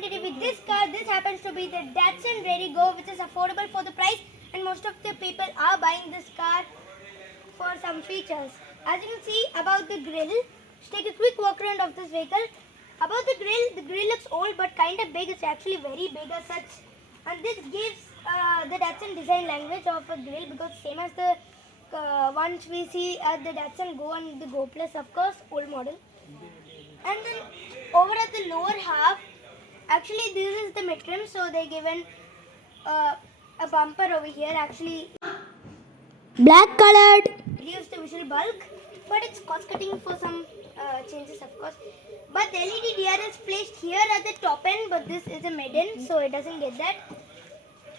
going to review this car. This happens to be the Datsun Redi-go, which is affordable for the price, and most of the people are buying this car for some features. As you can see about the grille, let's take a quick walk around of this vehicle. About the grill looks old but kind of big. It's actually very big as such, and this gives the Datsun design language of a grill, because same as the ones we see at the Datsun Go and the Go Plus, of course, old model. And then over at the lower half, actually this is the mid-trim, so they given a bumper over here, actually black colored, reduce the visual bulk, but it's cost cutting for some changes, of course. But the LED DRL is placed here at the top end, but this is a mid-end, so it doesn't get that.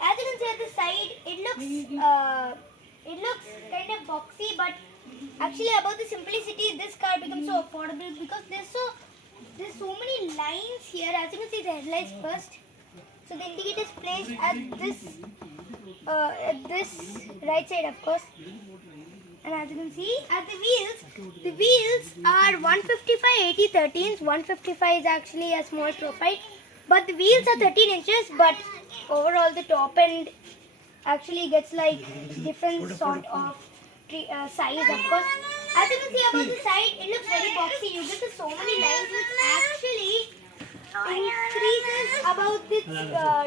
As you can see at the side, it looks kind of boxy, but actually about the simplicity, this car becomes so affordable because there's so many lines here. As you can see the headlights first, so the indicator is placed at this right side, of course. And as you can see at the wheels are 155/80/13s. 155 is actually a small profile, but the wheels are 13 inches. But overall the top end actually gets like different sort of size, of course. As you can see about the side, it looks very boxy. You get so many lines, which actually increases about its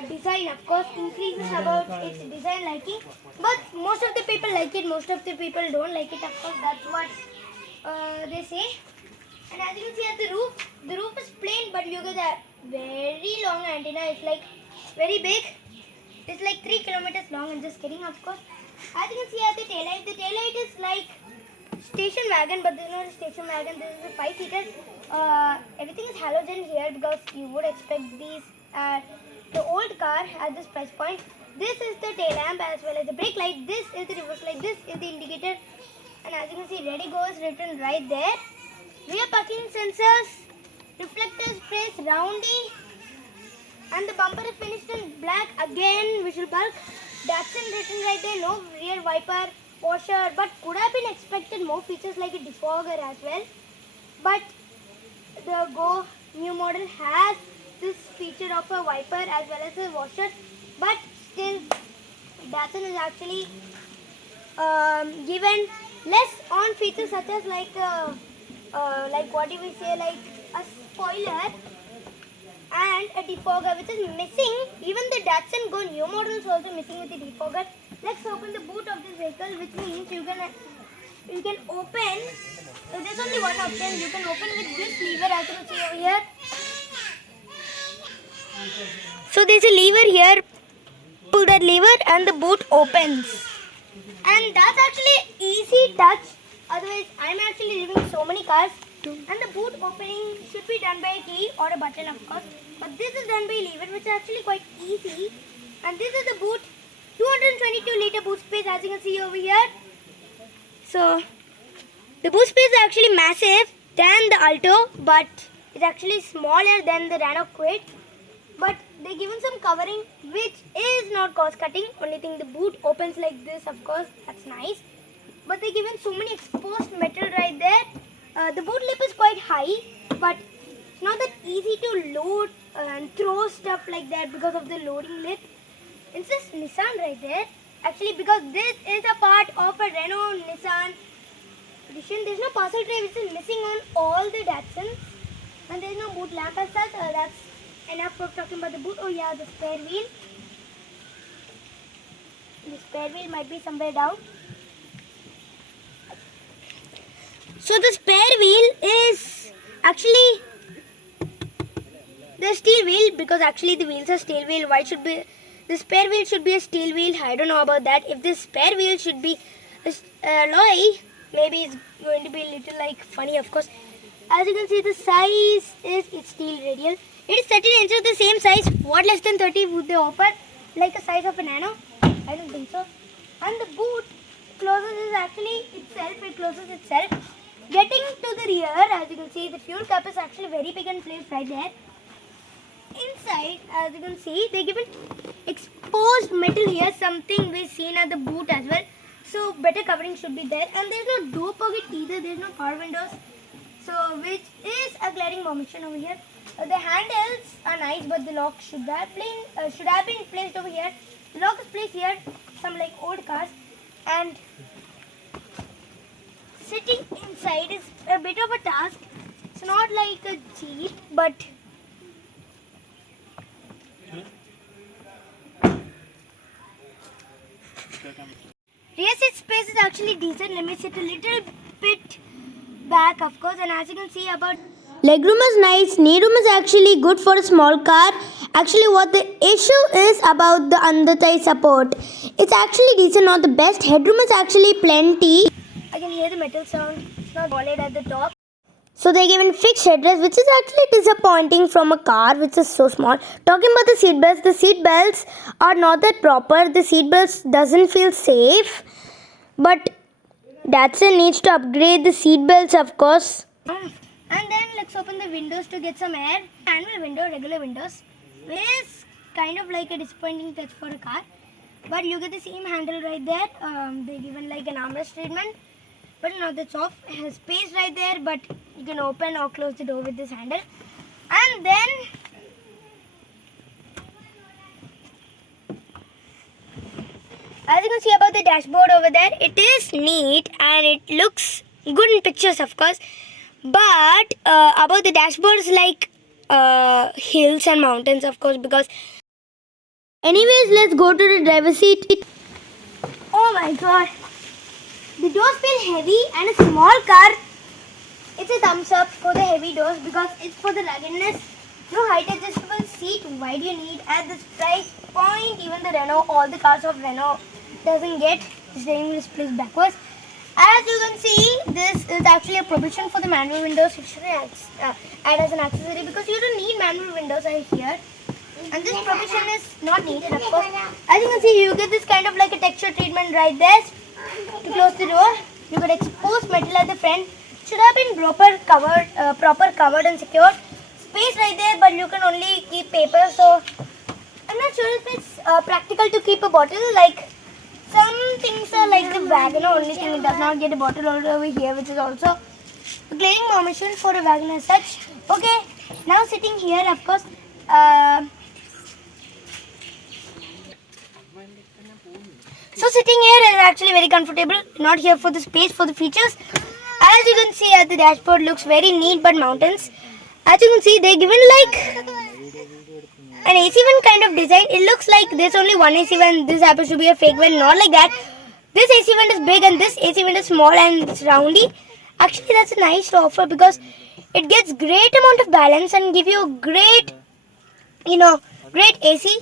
design, of course, increases about its design liking. But most of the people like it, most of the people don't like it, of course. That's what they say. And as you can see at the roof is plain, but look at that very long antenna. It's like very big. It's like 3 kilometers long. I'm just kidding, of course. As you can see at the taillight is like station wagon, but this is not a station wagon. This is a 5-seater. Everything is halogen here because you would expect these at the old car at this price point. This is the tail lamp as well as the brake light. This is the reverse light. This is the indicator. And as you can see, Redi-go is written right there. Rear parking sensors, reflectors placed roundly, and the bumper is finished in black. Again, visual bulk. Datsun written right there. No rear wiper, washer, but could have been expected more features like a defogger as well. But the Go new model has this feature of a wiper as well as a washer, but still Datsun is actually given less on features such as like what do we say, like a spoiler and a defogger, which is missing. Even the Datsun Go new model is also missing with the defogger. Let's open the boot of this vehicle, which means you can open. There's only one option. You can open with this lever, as you can see over here. So there's a lever here. Pull that lever and the boot opens. And that's actually easy touch. Otherwise, I'm actually reviewing so many cars. And the boot opening should be done by a key or a button, of course. But this is done by a lever, which is actually quite easy. And this is the boot. 222-liter boot space, as you can see over here. So the boot space is actually massive than the Alto, but it's actually smaller than the Renault Kwid. But they given some covering, which is not cost cutting. Only thing, the boot opens like this, of course. That's nice. But they given so many exposed metal right there. The boot lip is quite high, but it's not that easy to load and throw stuff like that because of the loading lip. It's just Nissan right there. Actually, because this is a part of a Renault Nissan edition. There's no parcel tray, which is missing on all the Datsuns. And there's no boot lamp as such. That's enough for talking about the boot. Oh yeah, the spare wheel. The spare wheel might be somewhere down. So the spare wheel is actually the steel wheel, because actually the wheels are steel wheel. Why should be the spare wheel should be a steel wheel? I don't know about that. If the spare wheel should be alloy, maybe it's going to be a little like funny, of course. As you can see, the size is steel radial. It is 13 inches, the same size. What less than 30 would they offer? Like a size of a Nano? I don't think so. And the boot closes is actually itself. It closes itself. Getting to the rear, as you can see, the fuel cap is actually very big and placed right there. Inside, as you can see, they given exposed metal here, something we've seen at the boot as well. So better covering should be there. And there's no door pocket either. There's no power windows. So which is a glaring omission over here. The handles are nice, but the lock should have been placed over here. The lock is placed here, some like old cars, and sitting inside is a bit of a task. It's not like a Jeep, but rear seat space is actually decent. Let me sit a little bit back, of course, and as you can see, about legroom is nice. Kneeroom is actually good for a small car. Actually, what the issue is about the under thigh support. It's actually decent, not the best. Headroom is actually plenty. I can hear the metal sound. It's not solid at the top. So they given fixed headrest, which is actually disappointing from a car which is so small. Talking about the seat belts are not that proper. The seat belts doesn't feel safe. But Datsun needs to upgrade the seat belts, of course. And then let's open the windows to get some air. Manual window, regular windows. Which is kind of like a disappointing touch for a car. But you get the same handle right there. They given like an armrest treatment. But not that's off. It has space right there, but you can open or close the door with this handle. And then as you can see about the dashboard over there, it is neat and it looks good in pictures, of course. But about the dashboard is like hills and mountains, of course, because anyways, let's go to the driver's seat. Oh my god. The doors feel heavy, and a small car, it's a thumbs up for the heavy doors because it's for the ruggedness. No height adjustable seat. Why do you need at this price point? Even the Renault, all the cars of Renault doesn't get. The steering wheel is placed backwards. As you can see, this is actually a provision for the manual windows. It should add as an accessory because you don't need manual windows right here. And this provision is not needed, of course. As you can see, you get this kind of like a texture treatment right there. To close the door, you got exposed metal at the front. Should have been proper covered and secured. Space right there, but you can only keep paper. So I'm not sure if it's practical to keep a bottle. Like some things are like the Wagoner. Only thing it does not get a bottle over here, which is also a cleaning permission for a Wagoner as such. Okay, now sitting here, of course. So sitting here is actually very comfortable, not here for the space, for the features. As you can see at the dashboard looks very neat but mountains. As you can see they given like an AC vent kind of design. It looks like there's only one AC vent, this happens to be a fake vent, not like that. This AC vent is big and this AC vent is small and it's roundy. Actually that's a nice offer because it gets great amount of balance and give you great, great AC.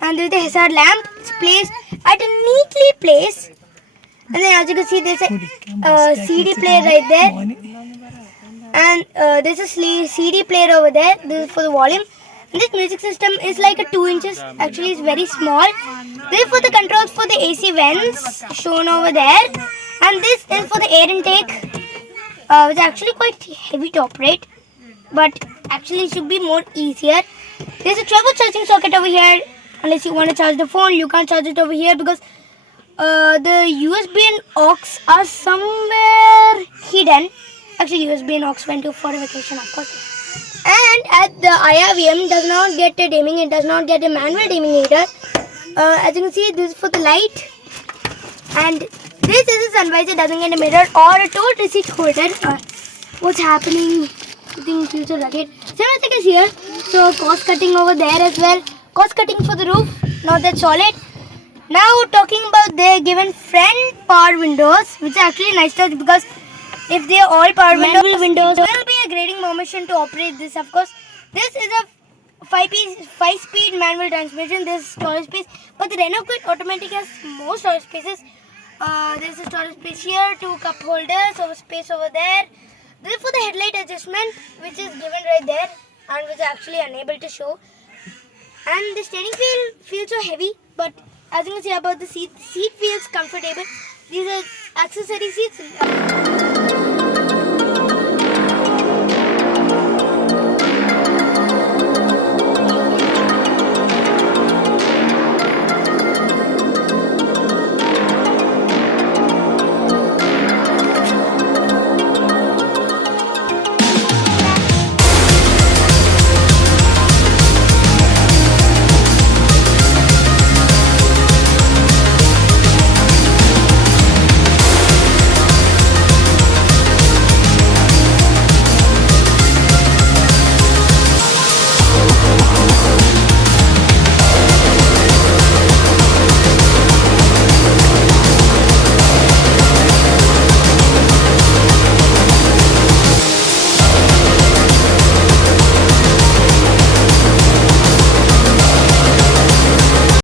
And there's the hazard lamp. It's placed at a neatly place. And then as you can see, there's a CD player right there. And there's a CD player over there. This is for the volume. And this music system is like a 2 inches. Actually, it's very small. This is for the controls for the AC vents shown over there. And this is for the air intake, which is actually quite heavy to operate. But actually, it should be more easier. There's a treble charging socket over here. Unless you want to charge the phone, you can't charge it over here because the USB and aux are somewhere hidden. Actually, USB and aux went to for a vacation, of course. And at the IRVM does not get a dimming. It does not get a manual dimming either. As you can see, this is for the light. And this is a sun visor. Doesn't get a mirror or a total receipt holder. What's happening? I think future rugged. 7 seconds here. So cost cutting over there as well. Cost cutting for the roof, not that solid. Now talking about the given front power windows, which is actually a nice touch because if they are all power windows, there will be a grading permission to operate this, of course. This is a 5-speed manual transmission. This is storage space, but the Renault Kwid automatic has more storage spaces. There's a storage space here, 2 cup holders, space over there. This is for the headlight adjustment, which is given right there and which is actually unable to show. And the steering wheel feels so heavy, but as you can see about the seat feels comfortable. These are accessory seats.